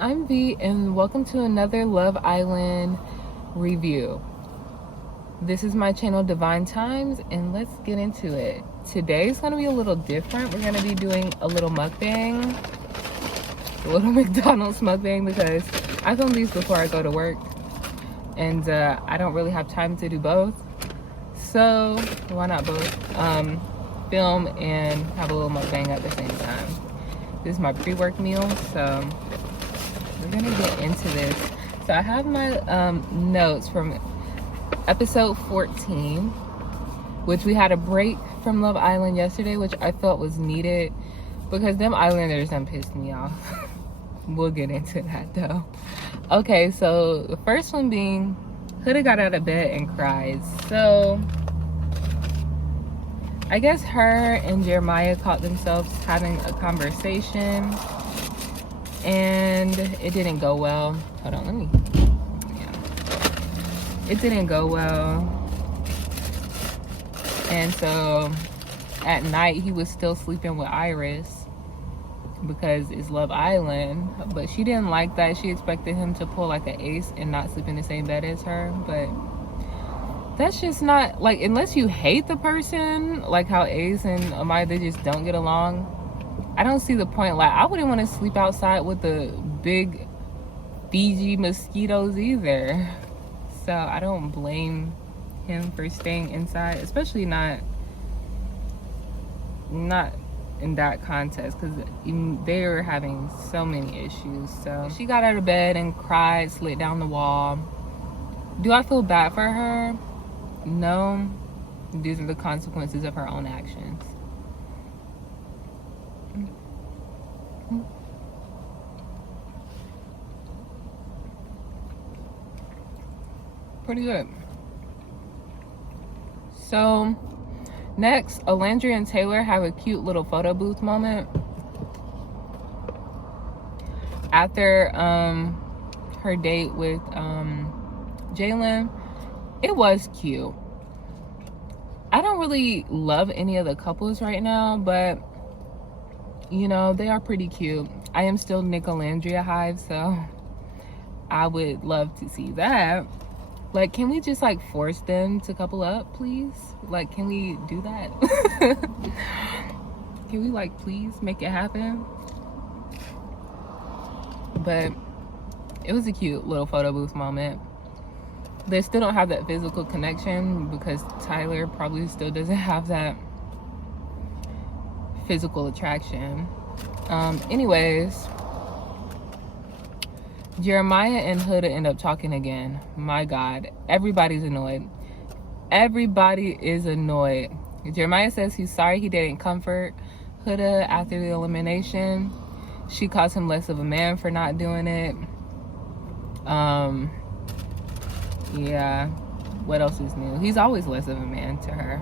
I'm V, and welcome to another Love Island review. This is my channel, Divine Times, and let's get into it. Today's gonna be a little different. We're gonna be doing a little mukbang, a little McDonald's mukbang, because I film these before I go to work, and I don't really have time to do both. So why not both? Film and have a little mukbang at the same time. This is my pre-work meal, so we're gonna get into this. So I have my notes from episode 14, which we had a break from Love Island yesterday, which I felt was needed because them Islanders done pissed me off. We'll get into that though. Okay, so the first one being Huda got out of bed and cried. So I guess her and Jeremiah caught themselves having a conversation and it didn't go well. Hold on, it didn't go well. And so at night he was still sleeping with Iris because it's Love Island, but she didn't like that. She expected him to pull like an ace and not sleep in the same bed as her, but that's just not, like, unless you hate the person, like how Ace and Amaya, they just don't get along. I don't see the point. Like, I wouldn't want to sleep outside with the big Fiji mosquitoes either. So I don't blame him for staying inside, especially not in that context, because they were having so many issues. So she got out of bed and cried, slid down the wall. Do I feel bad for her? No. These are the consequences of her own actions. Pretty good. So next, Alandria and Taylor have a cute little photo booth moment after her date with Jalen. It was cute. I don't really love any of the couples right now, but you know, they are pretty cute. I am still Nick Alandria hive, so I would love to see that. Like, can we just like force them to couple up, please? Like, can we do that? Can we like please make it happen? But it was a cute little photo booth moment. They still don't have that physical connection because Tyler probably still doesn't have that physical attraction. Anyways, Jeremiah and Huda end up talking again. My God, everybody's annoyed. Everybody is annoyed. Jeremiah says he's sorry he didn't comfort Huda after the elimination. She calls him less of a man for not doing it. Yeah, what else is new? He's always less of a man to her.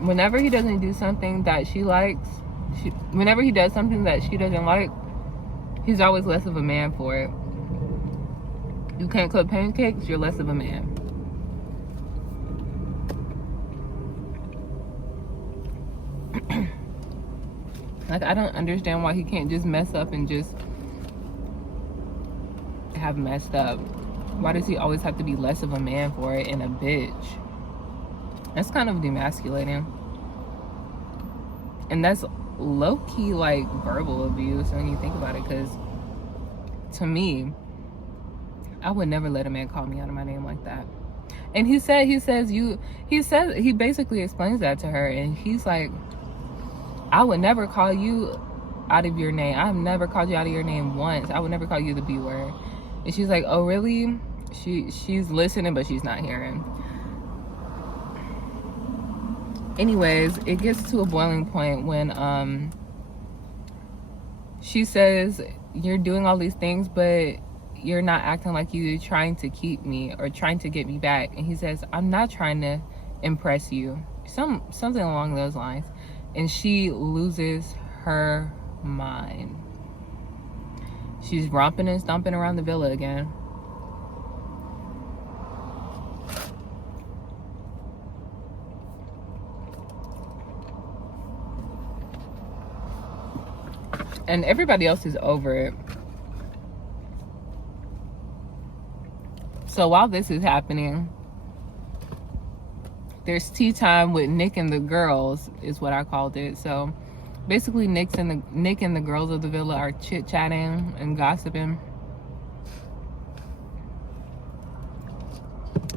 Whenever he doesn't do something that she likes, whenever he does something that she doesn't like, he's always less of a man for it. You can't cook pancakes, you're less of a man. Like, I don't understand why he can't just mess up and just have messed up. Why does he always have to be less of a man for it and a bitch? That's kind of demasculating. And that's low-key like verbal abuse when you think about it, because to me, I would never let a man call me out of my name like that. And he basically explains that to her, and he's like, I would never call you out of your name. I've never called you out of your name once. I would never call you the B word. And she's like, oh really? She's listening, but she's not hearing. Anyways, it gets to a boiling point when she says, you're doing all these things, but you're not acting like you're trying to keep me or trying to get me back. And he says, I'm not trying to impress you. Something along those lines. And she loses her mind. She's romping and stomping around the villa again. And everybody else is over it. So while this is happening, there's tea time with Nick and the girls, is what I called it. So basically Nick and the girls of the villa are chit-chatting and gossiping.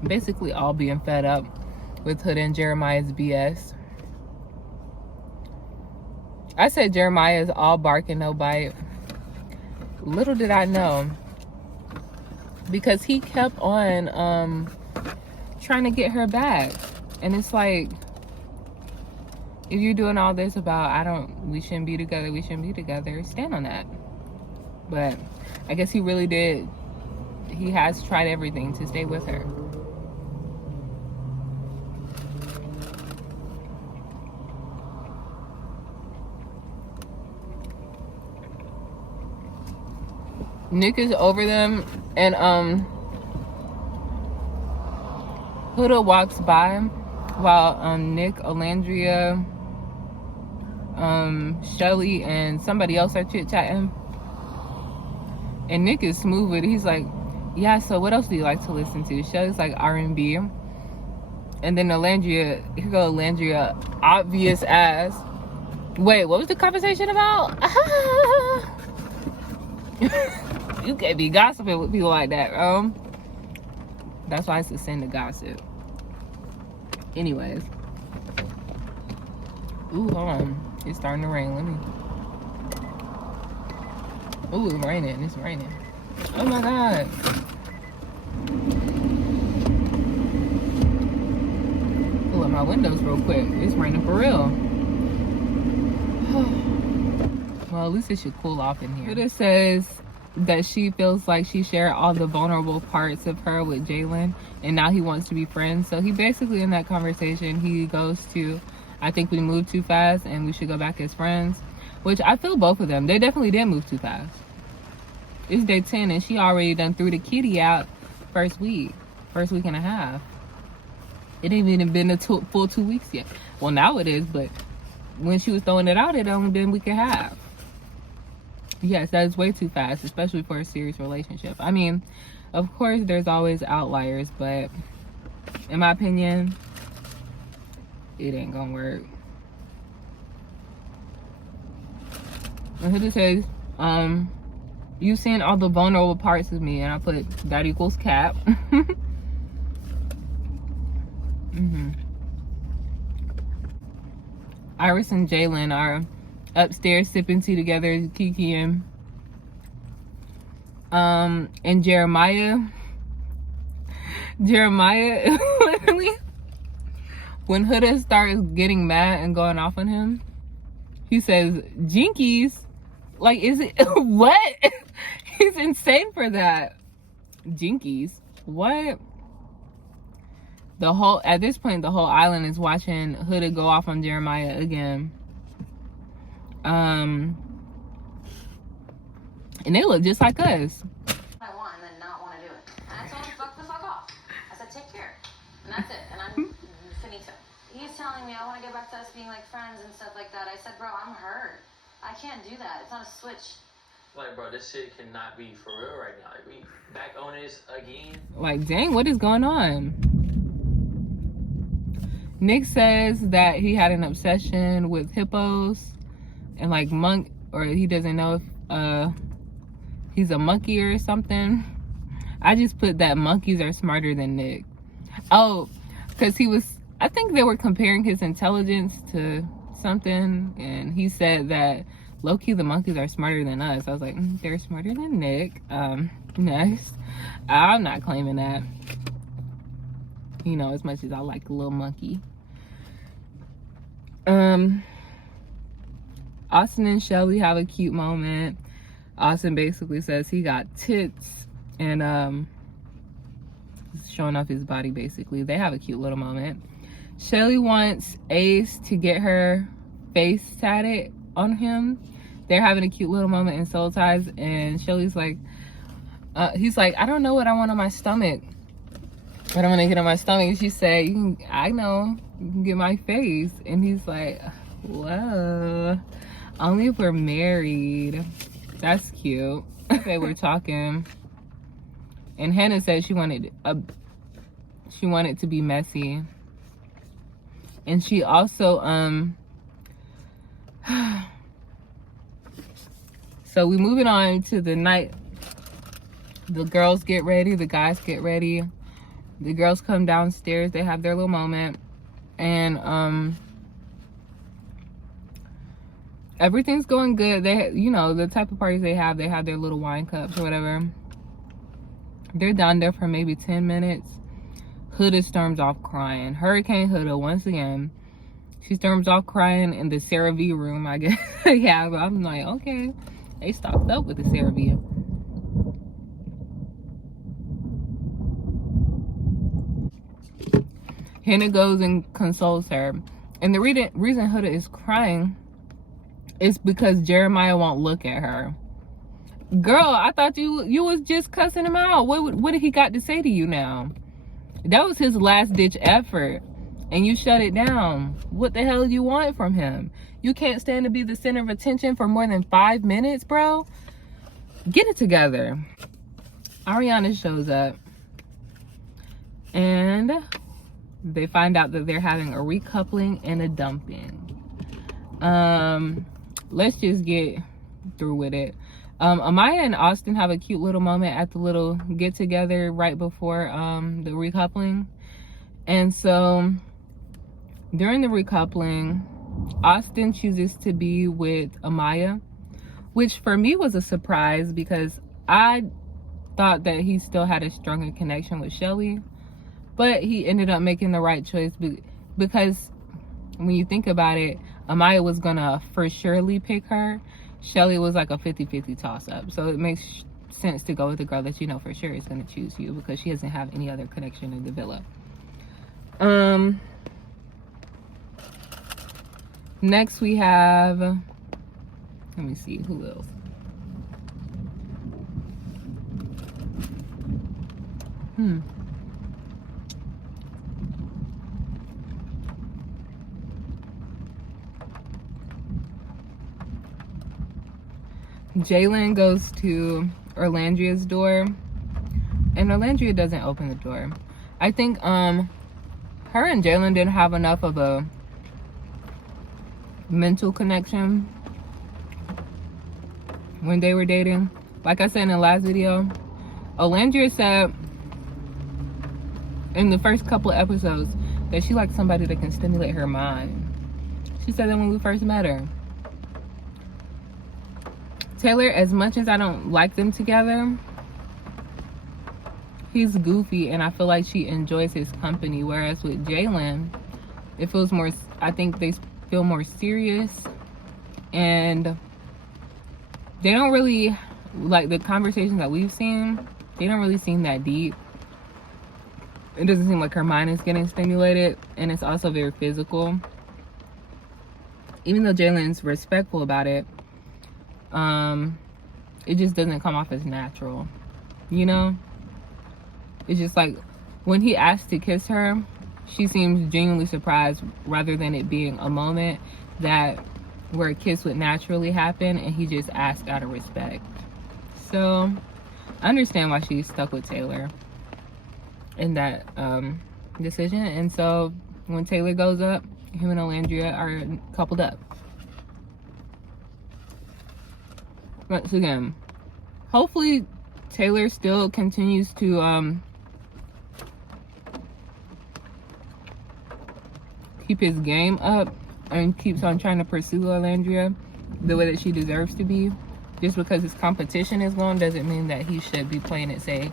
Basically all being fed up with Hood and Jeremiah's BS. I said Jeremiah is all bark and no bite. Little did I know, because he kept on trying to get her back. And it's like, if you're doing all this about we shouldn't be together, stand on that. But I guess he really did. He has tried everything to stay with her. Nick is over them, and Huda walks by while Nick, Olandria, Shelly, and somebody else are chit-chatting. And Nick is smooth with it. He's like, yeah, so what else do you like to listen to? Shelly's like R&B. And then Olandria, here go Olandria, obvious ass. Wait, what was the conversation about? You can't be gossiping with people like that, That's why it's a sin to gossip. Anyways. Ooh, hold on. It's starting to rain. Let me. Ooh, it's raining. It's raining. Oh my God. Pull up my windows real quick. It's raining for real. Well, at least it should cool off in here. It says that she feels like she shared all the vulnerable parts of her with Jalen, and now he wants to be friends. So he basically, in that conversation, he goes to, I think we moved too fast and we should go back as friends, which I feel both of them. They definitely did move too fast. It's day 10 and she already done threw the kitty out first week and a half. It ain't even been a full 2 weeks yet. Well, now it is, but when she was throwing it out, it only been a week and a half. Yes, that is way too fast, especially for a serious relationship. I mean, of course, there's always outliers, but in my opinion, it ain't gonna work. And Huda says, you seen all the vulnerable parts of me, and I put that equals cap. Iris and Jalen are upstairs sipping tea together, kikiing. And Jeremiah literally, when Huda starts getting mad and going off on him, he says, Jinkies? Like, is it, what? He's insane for that. Jinkies? What? At this point, the whole island is watching Huda go off on Jeremiah again. And they look just like us. I want and then not want to do it. And I told him, fuck the fuck off. I said, take care. And that's it. And I'm finito. He's telling me I want to get back to us being like friends and stuff like that. I said, bro, I'm hurt. I can't do that. It's not a switch. Like, bro, this shit cannot be for real right now. Like, we back on this again. Like, dang, what is going on? Nick says that he had an obsession with hippos and like or he doesn't know if he's a monkey or something. I just put that monkeys are smarter than Nick. Oh, because I think they were comparing his intelligence to something, and he said that low-key the monkeys are smarter than us. I was like, they're smarter than Nick. Next. I'm not claiming that, you know, as much as I like a little monkey. Austin and Shelly have a cute moment. Austin basically says he got tits and showing off his body basically. They have a cute little moment. Shelly wants Ace to get her face tatted on him. They're having a cute little moment in Soul Ties, and Shelly's like, he's like, I don't know what I want on my stomach. I don't want to get on my stomach. And she said, I know, you can get my face. And he's like, whoa. Only if we're married. That's cute. Okay, we're talking. And Hannah said she wanted to be messy. And she also so we moving on to the night. The girls get ready, the guys get ready. The girls come downstairs, they have their little moment. And everything's going good. They, you know, the type of parties they have their little wine cups or whatever. They're down there for maybe 10 minutes. Huda storms off crying. Hurricane Huda, once again. She storms off crying in the CeraVe room, I guess. Yeah, but I'm like, okay. They stocked up with the CeraVe. Hannah goes and consoles her. And the reason Huda is crying is because Jeremiah won't look at her. Girl, I thought you was just cussing him out. What did he got to say to you now? That was his last ditch effort. And you shut it down. What the hell do you want from him? You can't stand to be the center of attention for more than 5 minutes, bro? Get it together. Ariana shows up. And they find out that they're having a recoupling and a dumping. Let's just get through with it. Amaya and Austin have a cute little moment at the little get together right before the recoupling. And so during the recoupling, Austin chooses to be with Amaya, which for me was a surprise because I thought that he still had a stronger connection with Shelly. But he ended up making the right choice because when you think about it, Amaya was gonna for surely pick her. Shelly was like a 50-50 toss-up. So it makes sense to go with the girl that you know for sure is gonna choose you because she doesn't have any other connection in the villa. Next we have, let me see, who else? Jalen goes to Orlandria's door, and Orlandria doesn't open the door. I think her and Jalen didn't have enough of a mental connection when they were dating. Like I said in the last video, Orlandria said in the first couple of episodes that she likes somebody that can stimulate her mind. She said that when we first met her. Taylor, as much as I don't like them together, he's goofy and I feel like she enjoys his company. Whereas with Jalen, it feels more, I think they feel more serious and they don't really, like the conversations that we've seen, they don't really seem that deep. It doesn't seem like her mind is getting stimulated, and it's also very physical. Even though Jalen's respectful about it, it just doesn't come off as natural, you know? It's just like when he asked to kiss her, she seems genuinely surprised rather than it being a moment that where a kiss would naturally happen and he just asked out of respect. So I understand why she's stuck with Taylor in that decision. And so when Taylor goes up, him and Orlandria are coupled up. Once again, hopefully Taylor still continues to keep his game up and keeps on trying to pursue Orlandria the way that she deserves to be. Just because his competition is gone doesn't mean that he should be playing it safe.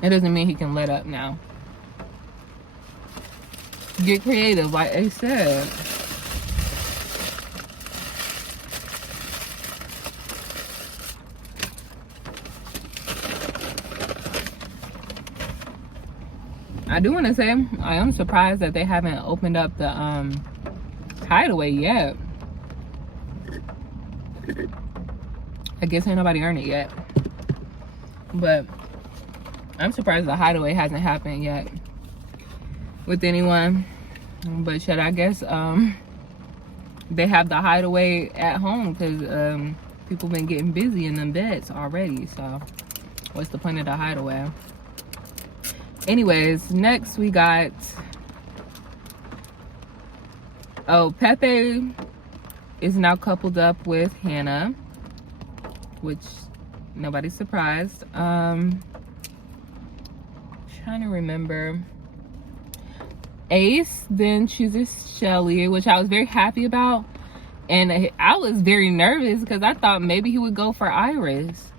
It doesn't mean he can let up now. Get creative, like I said. I do want to say I am surprised that they haven't opened up the hideaway yet. I guess ain't nobody earned it yet, but I'm surprised the hideaway hasn't happened yet with anyone. But should I guess they have the hideaway at home because people been getting busy in them beds already. So what's the point of the hideaway? Anyways, next we got, oh, Pepe is now coupled up with Hannah, which nobody's surprised. Trying to remember. Ace then chooses Shelly, which I was very happy about, and I was very nervous because I thought maybe he would go for Iris,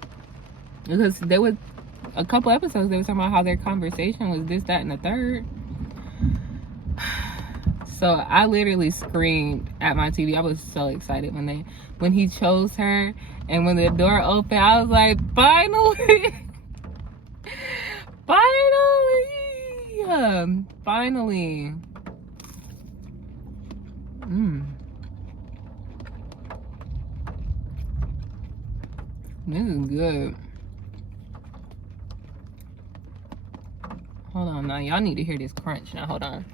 because there was a couple episodes they were talking about how their conversation was this, that, and the third. So I literally screamed at my TV. I was so excited when he chose her, and when the door opened, I was like, finally, finally. This is good. Hold on now, y'all need to hear this crunch now. Hold on.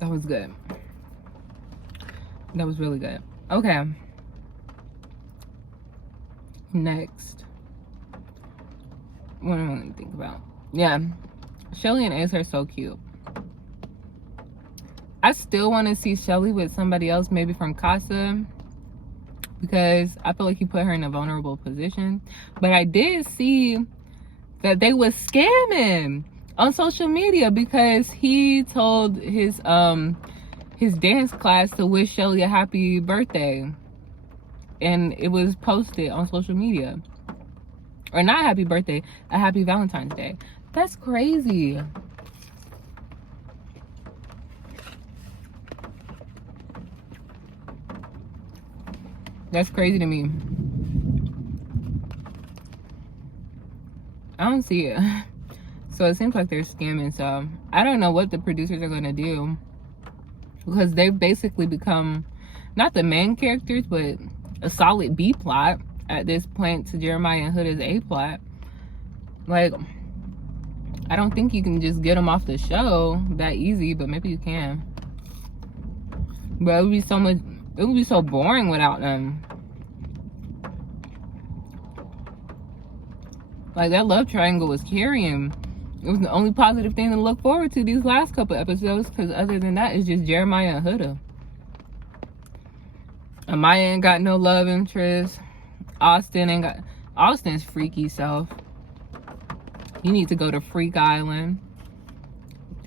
That was good. That was really good. Okay. Next. What am I going to think about? Yeah. Shelly and Ace are so cute. I still want to see Shelly with somebody else, maybe from Casa, because I feel like he put her in a vulnerable position. But I did see that they was scamming on social media because he told his dance class to wish Shelly a happy birthday, and it was posted on social media. Or not happy birthday, a happy Valentine's Day. That's crazy. That's crazy to me. I don't see it. So it seems like they're scamming. So I don't know what the producers are going to do, because they've basically become not the main characters, but a solid B plot at this point to Jeremiah and Huda's A plot. Like, I don't think you can just get them off the show that easy, but maybe you can. But it would be so boring without them. Like, that love triangle was carrying. It was the only positive thing to look forward to these last couple episodes, because other than that, it's just Jeremiah and Huda. Amaya ain't got no love interest. Austin's freaky self. You need to go to Freak Island,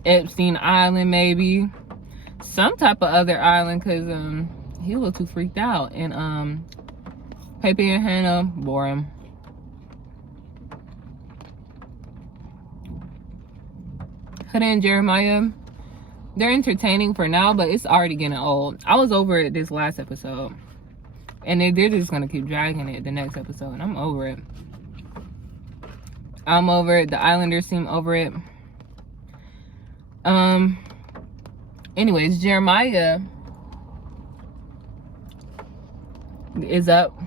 Epstein Island, maybe some type of other island, because he a little too freaked out. And Pepe and Hannah, boring. Huda and Jeremiah, they're entertaining for now, but it's already getting old. I was over it this last episode, and they're just gonna keep dragging it the next episode, and I'm over it. I'm over it. The Islanders seem over it. Anyways, Jeremiah is up,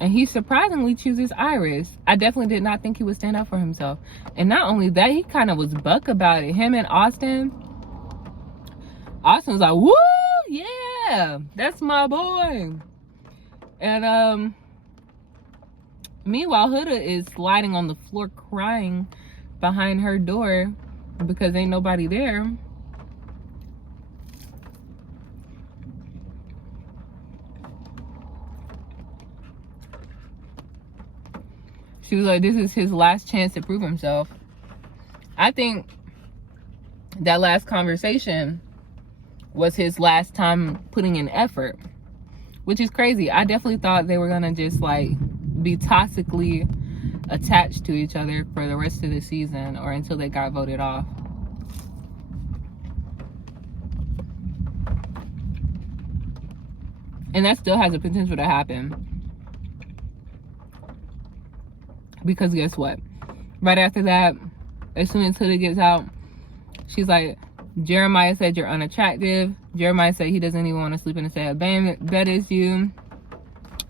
and he surprisingly chooses Iris. I definitely did not think he would stand up for himself. And not only that, he kind of was buck about it. Him and Austin was like, woo, yeah, that's my boy. And meanwhile, Huda is sliding on the floor crying behind her door because ain't nobody there. She was like, this is his last chance to prove himself. I think that last conversation was his last time putting in effort, which is crazy. I definitely thought they were gonna just like be toxically attached to each other for the rest of the season, or until they got voted off. And that still has the potential to happen. Because guess what? Right after that, as soon as Huda gets out, she's like, Jeremiah said you're unattractive. Jeremiah said he doesn't even want to sleep in the same bed as you.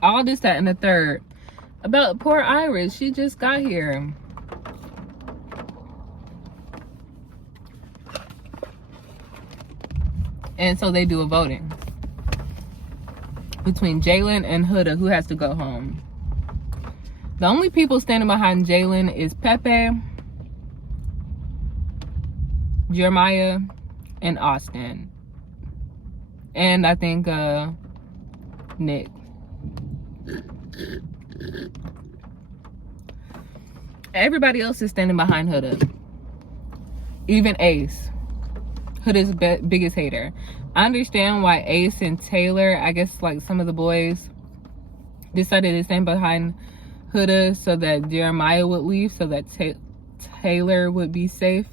All this, that, and the third. About poor Iris. She just got here. And so they do a voting between Jalen and Huda, who has to go home. The only people standing behind Jalen is Pepe, Jeremiah, and Austin. And I think Nick. Everybody else is standing behind Huda. Even Ace. Huda's biggest hater. I understand why Ace and Taylor, I guess like some of the boys, decided to stand behind Huda so that Jeremiah would leave, so that Taylor would be safe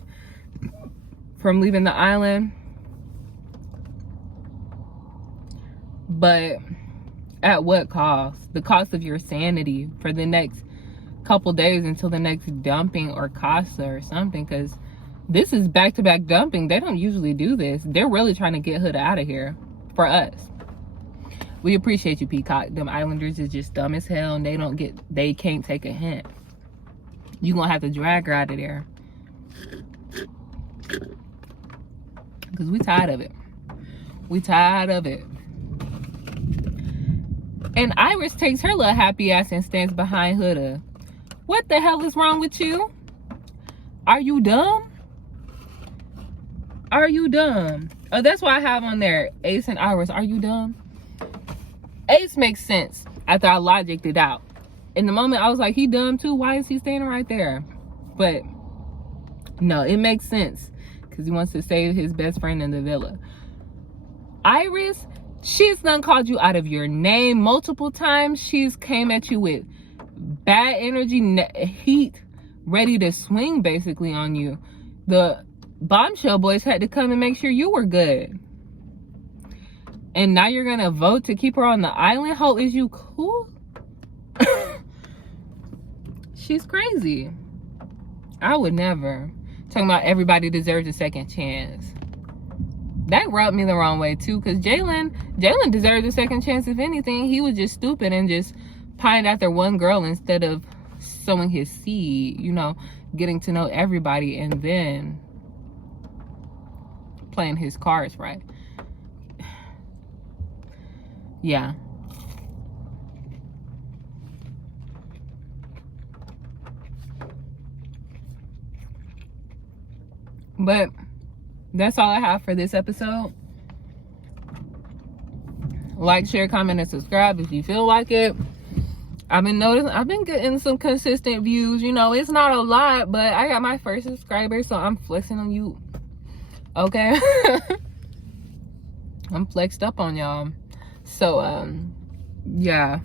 from leaving the island. But at what cost? The cost of your sanity for the next couple days until the next dumping or Casa or something, because this is back-to-back dumping. They don't usually do this. They're really trying to get Huda out of here for us. We appreciate you, Peacock. Them Islanders is just dumb as hell, and they can't take a hint. You gonna have to drag her out of there, because we tired of it. We tired of it. And Iris takes her little happy ass and stands behind Huda. What the hell is wrong with you? Are you dumb? Are you dumb? Oh, that's why I have on there Ace and Iris. Are you dumb? Ace makes sense after I logicked it out. In the moment, I was like, he dumb too? Why is he standing right there? But no, it makes sense because he wants to save his best friend in the villa. Iris, she's done called you out of your name multiple times. She's came at you with bad energy, heat, ready to swing basically on you. The Bombshell boys had to come and make sure you were good. And now you're gonna vote to keep her on the island? Ho, is you cool? She's crazy. I would never. Talking about everybody deserves a second chance. That rubbed me the wrong way too, because Jalen deserved a second chance. If anything, he was just stupid and just pined after one girl instead of sowing his seed, you know, getting to know everybody and then playing his cards right. Yeah. But that's all I have for this episode. Like, share, comment, and subscribe if you feel like it. I've been getting some consistent views. You know, it's not a lot, but I got my first subscriber, so I'm flexing on you. Okay? I'm flexed up on y'all. So, yeah.